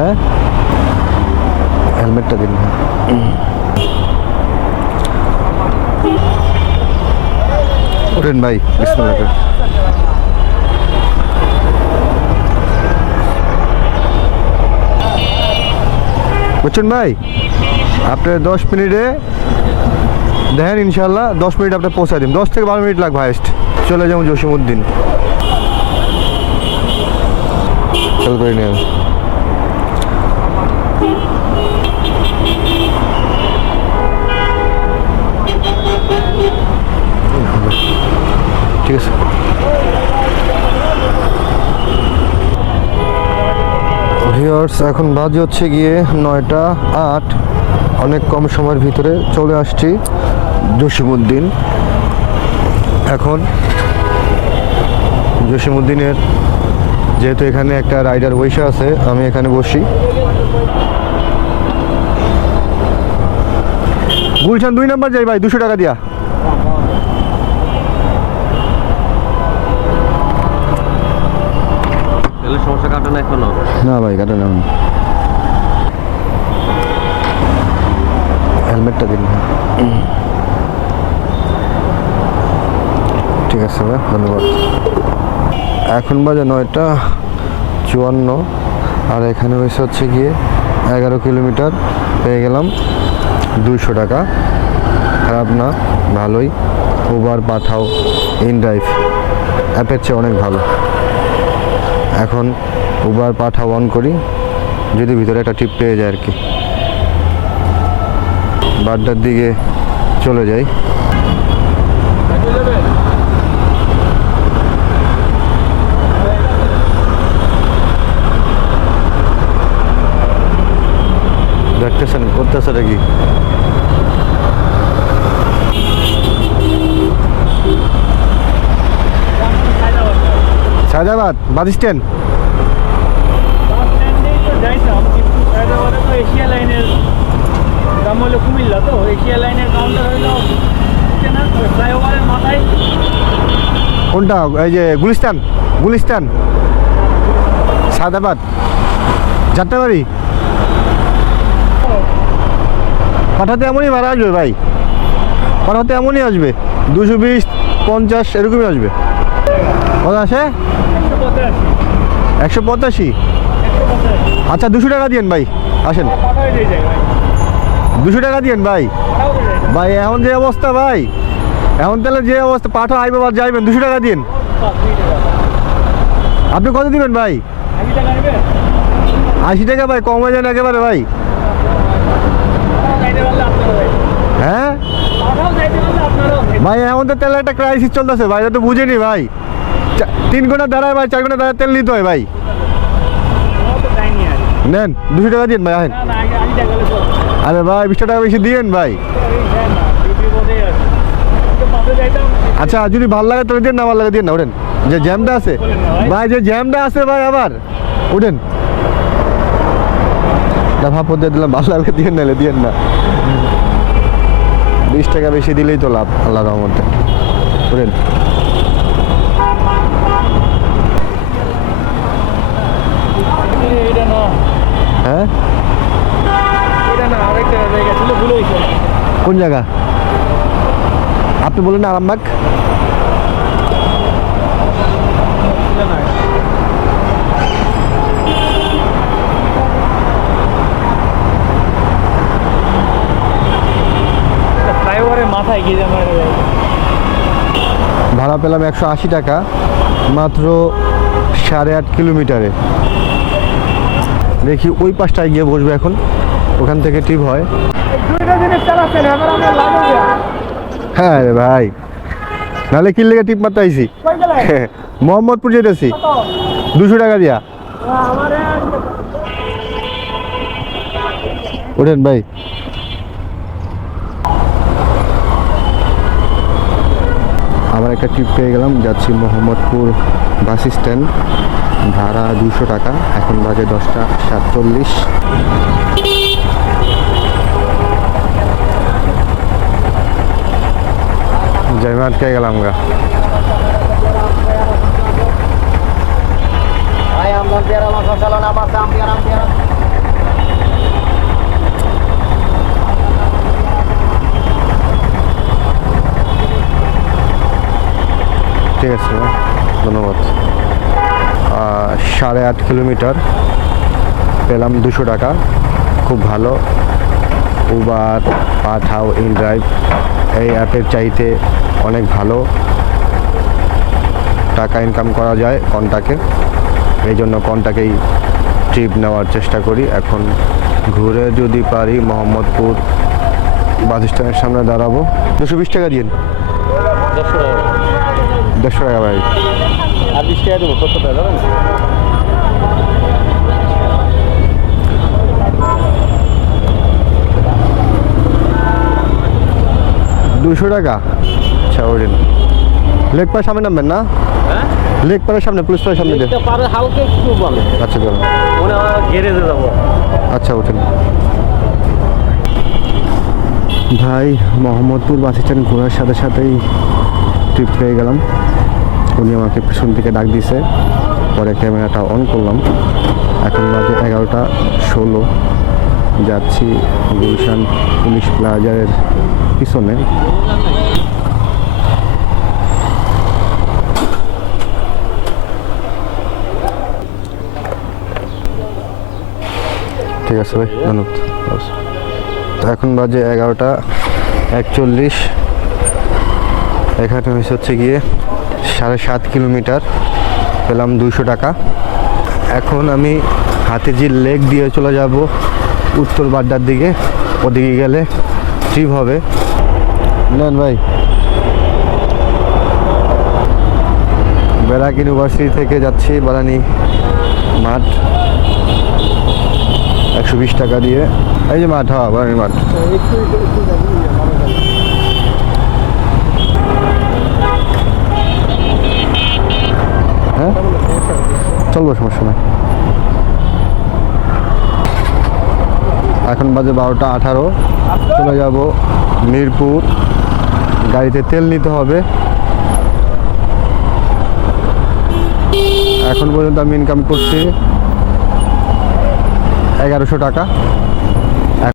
হ্যাঁ হেলমেটটা দিন। ওঠেন ভাই, বিসমিল্লাহ। বুঝছেন ভাই, আপনার 10 মিনিটে দেখেন ইনশাল্লাহ 10 মিনিট আপনার পৌঁছা দিন, 10 থেকে 12 মিনিট লাগবে হাইস্ট। চলে যাবো জসিমউদ্দিন। চল করে নিয়ে ঠিক আছে। ভিউয়ার্স, এখন বাজে হচ্ছে গিয়ে 9টা 8। অনেক কম সময়ের ভিতরে চলে আসছি জসিমউদ্দিন। এখন জসিমউদ্দিনের যেহেতু এখানে একটা রাইডার বসে আছে, আমি এখানে বসি। গুলশান 2 নাম্বার যাই ভাই, 200 টাকা দিয়া। সমস্যা কাটে না এখনো? না ভাই, কাটে না। হেলমেটটা দিন। ঠিক আছে ভাই, ধন্যবাদ। এখন বাজে 9টা 54, আর এখানে হচ্ছে গিয়ে 11 কিলোমিটার পেয়ে গেলাম 200 টাকা। খারাপ না, ভালোই। উবার পাঠাও ইনড্রাইভ অ্যাপের চেয়ে অনেক ভালো। এখন উবার পাঠাও অন করি, যদি ভিতরে একটা টিপ পেয়ে যায় আর কি। বাড্ডার দিকে চলে যাই। দেখতেছেন করতেছে কি? Sayedabad bus stand. এশিয়া লাইনের দাম হলো কুমিল্লা, তো এশিয়া লাইনের কাউন্টার হইলো ফ্লাইওভারের মাথায়। কোনটা? এই যে গুলিস্তান, গুলিস্তান সায়দাবাদ যাত্রাবাড়ি। পাঠাতে এমনই ভাড়া আসবে ভাই, পাঠাতে এমনই আসবে 220 50 এরকমই আসবে। কত আসে? 185। আচ্ছা 200 টাকা দিয়েন ভাই, আসেন 200 টাকা দিয়েন ভাই। ভাই এখন যে অবস্থা ভাই, এখন তাহলে যে অবস্থা, পাঠা আইবে বা যাইবেন, 200 টাকা দিন। আপনি কত দিবেন ভাই? 80 টাকা ভাই, কম হয়ে যান একেবারে ভাই। হ্যাঁ ভাই, এখন তো তেলের একটা ক্রাইসিস চলতেছে ভাই, এটা তো বুঝেনি ভাই। 3 ঘন্টা দাঁড়ায় ভাই, 4 ঘন্টা দাঁড়ায় তেল নিতে হয় ভাই। নেন 200 টাকা দিন ভাই, আসেন। আরে ভাই 20 টাকা বেশি দিয়েন ভাই। আচ্ছা যদি ভালো লাগে তাহলে দিন, না ভালো লাগে দিন না, ওঠেন। যে জ্যামটা আছে ভাই, যে জ্যামটা আছে ভাই, আবার উঠেন। ভাব দিয়ে দিলাম, ভালো লাগলে দিয়েন, নাহলে দিয়েন না। 20 টাকা বেশি দিলেই তো লাভ, আল্লাহ রহমতে। উঠেন। হ্যাঁ কোন জায়গা? আপনি বলেন না আরামবাগ। মাথায় গিয়ে ভাড়া পেলাম 180 টাকা, মাত্র 8.5 কিলোমিটারে। দেখি ওই পাশটায় গিয়ে বসবে এখন, ওখান থেকে টিপ হয়। হ্যাঁ রে ভাই, নাহলে কি লেগে টিপ মারতে আইসি? মোহাম্মদপুর যেতেছি 200 টাকা দিয়া। ওঠেন ভাই। আবার একটা টিপ পেয়ে গেলাম, যাচ্ছি মোহাম্মদপুর বাস স্ট্যান্ড। ভাড়া 200 টাকা। এখন বাজে 10টা 47। যাইমে আটকে গেলাম গা। ঠিক আছে ভাই, ধন্যবাদ। 8.5 কিলোমিটার পেলাম 200 টাকা, খুব ভালো। উবার, পাঠাও, ইনড্রাইভ এই অ্যাপের চাইতে অনেক ভালো টাকা ইনকাম করা যায় কন্টাকে। এই জন্য কন্টাকেই ট্রিপ নেওয়ার চেষ্টা করি। এখন ঘুরে যদি পারি মোহাম্মদপুর বাস স্ট্যান্ডের সামনে দাঁড়াবো। 220 টাকা দিন। 150 টাকা ভাই। আর 20 টাকা দেবো, 70 টাকা যাবেন? 200 টাকা। আচ্ছা ওঠেন, লেক পাড়ের সামনে নামবেন না? হ্যাঁ, লেক পাড়ের সামনে, পুলিশ পাড়ের সামনে দিয়ে। দেখতে পারে হালকা একটু বলে আচ্ছা চলো। মনে হয় গ্যারেজে যাবো। আচ্ছা ওঠেন ভাই। মোহাম্মদপুর বাস স্ট্যান্ড ঘোরার সাথে সাথেই ট্রিপ পেয়ে গেলাম। উনি আমাকে পিছন থেকে ডাক দিছে, পরে ক্যামেরাটা অন করলাম। এখন বাজে 11:16। যাচ্ছি গুলশান পুলিশ প্লাজার পিছনে। ঠিক আছে ভাই, ধন্যবাদ। তো এখন বাজে 11:41। এখানে হচ্ছে গিয়ে 7.5 কিলোমিটার পেলাম 200 টাকা। এখন আমি হাতিঝিল লেক দিয়ে চলে যাব উত্তর বাড্ডার দিকে। ওদিকে গেলে ট্রিপ হবে। নেন ভাই। ব্র্যাক ইউনিভার্সিটি থেকে যাচ্ছি বারানি মাঠ, 120 টাকা দিয়ে। এই যে মাঠ, হ্যাঁ বারানি মাঠ। হ্যাঁ চলবো, সমস্যা নাই। এখন বাজে 12:18। চলে যাব মিরপুর। গাড়িতে তেল নিতে হবে। এখন পর্যন্ত আমি ইনকাম করছি 1100 টাকা।